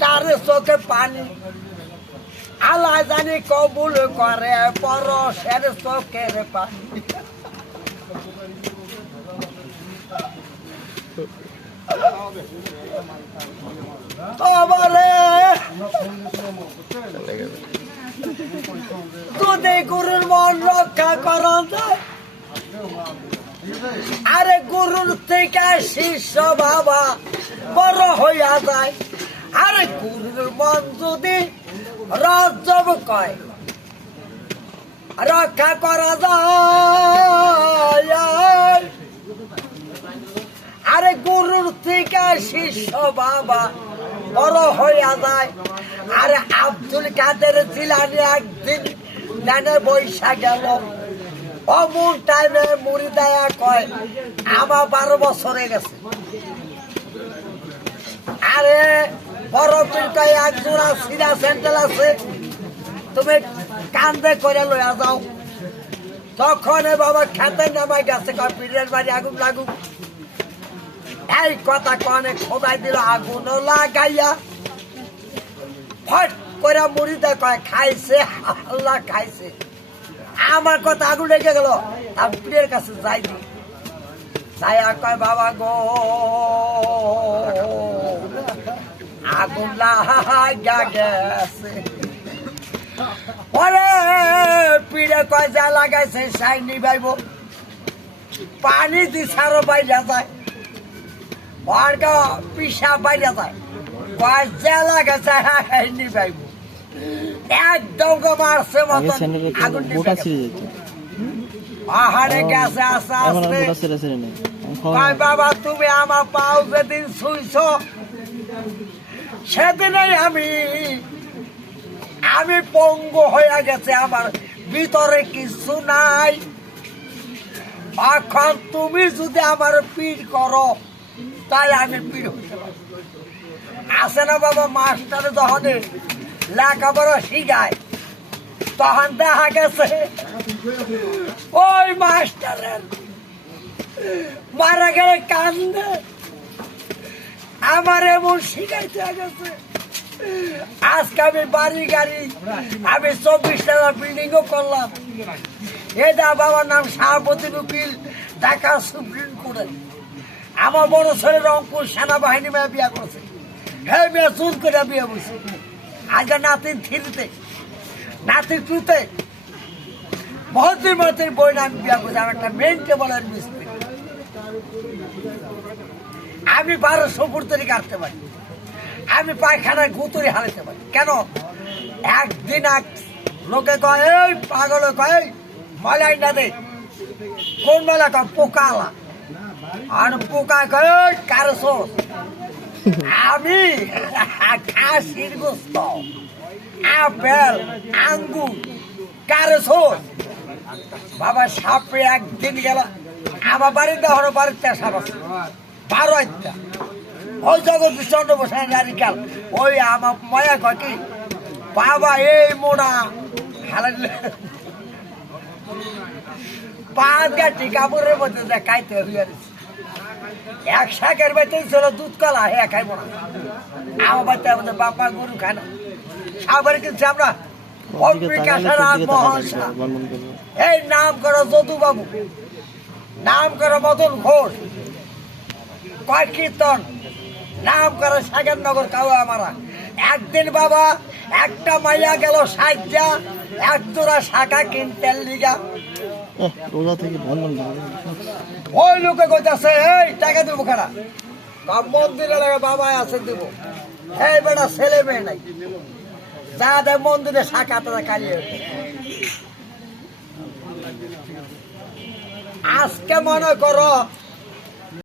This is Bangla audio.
তারে চোখে পানি আল্লাহ জানি কবুল করে পরশের চোখের পানি। যদি গুরুর মন রক্ষা করা যায়, আরে গুরুর থেকে শিষ্য বাবা বড় হইয়া যায়। আরে গুরুর মন যদি রজব কয় রক্ষা করা যায়, আরে গুরুর থেকে শিষ্য বাবা বড় হইয়া যায়। আরে আব্দুল কাদের জিলানী একদিন ডানে বৈশা গেল, অমন টাইমে মুড়ি দেয়া কয় আমার 12 বছরে গেছে। আরে বড় পীর কয় এক জোড়া সিরা স্যান্ডেল আছে, তুমি কান্দে করে লইয়া যাও। তখন বাবা খেতে নামাই গেছে, কয় পীরের বাড়ি আগুন লাগুক। এই কথা কনে খোদাই দিল আগুন লাগাইয়া, ফট করে মুড়ি দেয় কয় খাইছে আল্লাহ খাইছে। আমার কথা আগুন লেগে গেল, আমি পীরের কাছে যাই দি, যাইয়া কয় বাবা গো আগুন লাগা গেছে। ওরে পীরে কয় যা লাগাইছে সাই নিবাইব, পানি দি সারো বাইরা যায়, পিসা বাইরা যায়, কয় যা লাগাইছে নিবাইব। একদম মারছে মতন আগুন পাহাড়ে গেছে আস্তে আস্তে। কয় বাবা তুমি আমার পাও যেদিন ছুঁইছ সেদিনই আমি পঙ্গু হয়ে গেছে, আমার ভিতরে কিছু নাই। এখন তুমি যদি আমার পীর করো তাই আমি পীর হইতে পারি। আসে না বাবা মাস্টারে যখন লেখাপড়া শিখায় তখন দেখা গেছে ওই মাস্টারের মারা গেলে কান্দে, আমার এমন শিখাইতে গেছে। আজকে আমি বাড়ি গাড়ি আমি 24 টাকা বিল্ডিংও করলাম। এটা বাবার নাম শাহপতির উকিল, ঢাকা সুপ্রিম কোর্টে। আমার বড় ছেলে রংপুর সেনাবাহিনী মেয়ে বিয়ে করছে, হ্যাঁ মেয়ে চুর করে বিয়ে বসে। আজকে নাতির 3-তে নাতির 2-তে মতির বই নাম বিয়ে করছে। আমি একটা মেনটে বলার মিস্ত্রি, আমি 1200 ফুট তৈরি কাটতে পারি, আমি পায়খানায় গুতুরি হারাতে পারি। কেন একদিন এক লোকে কয় এই পাগল কয় মলাই না দে, কোন মেলা কয় পোকা আলা, আর পোকা কয় কারো সোস। আমি খাসির গোস্ত আপেল আঙ্গুর কারো সোস। বাবা সাপে একদিন গেল আমার বাড়িতে, হলো বাড়িতে সাপ আছে 12টা, ওই জগৎ চন্দ্র বসায় নারিকাল। ওই আমার মায়া কয় কি বাবা এই মোড়া হারাইলে পাঁচগাটি কাপড়ের মধ্যে যা খাইতে হইয়া এক শাকের বেটে ছিল দুধ কলা, হ্যাঁ খাইব না। আমার বাড়িতে আমাদের বাপা গরু খায় না। সাবার কিন্তু আমরা এই নাম করো যদু বাবু, নাম করো মদন ঘোষ, কয় কীর্তন, নাম করো সাগর নগর কাউয়া মারা। একদিন বাবা একটা মাইয়া গেল সাইজা এক জোড়া শাখা কিনতেন লিগা। ওই লোকে কইতাছে এই টাকা দেবো খারা, মন্দিরে লাগে বাবা আছে দেব। এই বেটা ছেলে মেয়ে নাই, যা দেয় মন্দিরে শাখা তারা কালিয়ে। আজকে মনে করো